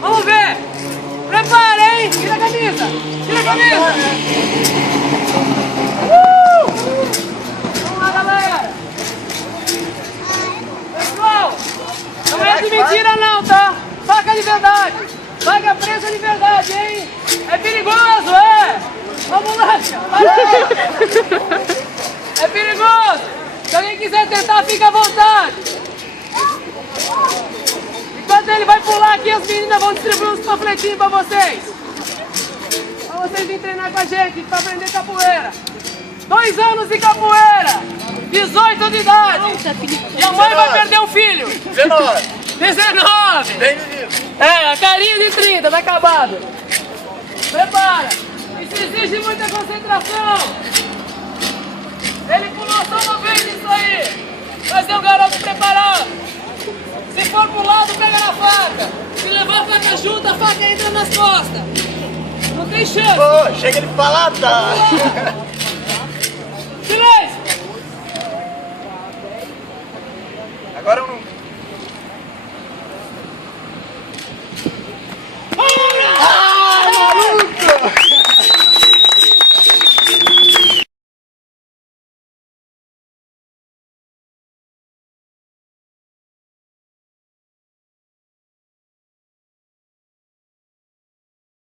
Vamos ver. Prepara, hein? Tira a camisa. Tira a camisa. Vamos lá, galera. Pessoal, não é de mentira não, tá? Faca de verdade. Faca presa de verdade, hein? É perigoso, é? Vamos lá. É perigoso. Se alguém quiser tentar, fica à vontade. Enquanto ele vai pular aqui, as meninas vão distribuir uns panfletinhos pra vocês. Pra vocês virem treinar com a gente, pra aprender capoeira. 2 anos de capoeira. 18 de idade. E a mãe vai perder um filho. 19. 19. Bem menino. É, a carinha de 30, tá acabado. Prepara. Isso exige muita concentração. Ele pulou só uma vez isso aí. Mas é um garoto preparado. Se for pro lado, pega na faca. Se levar a faca junto, a faca entra nas costas. Não tem chance. Ô, chega de falar, tá? Silêncio. Agora eu não...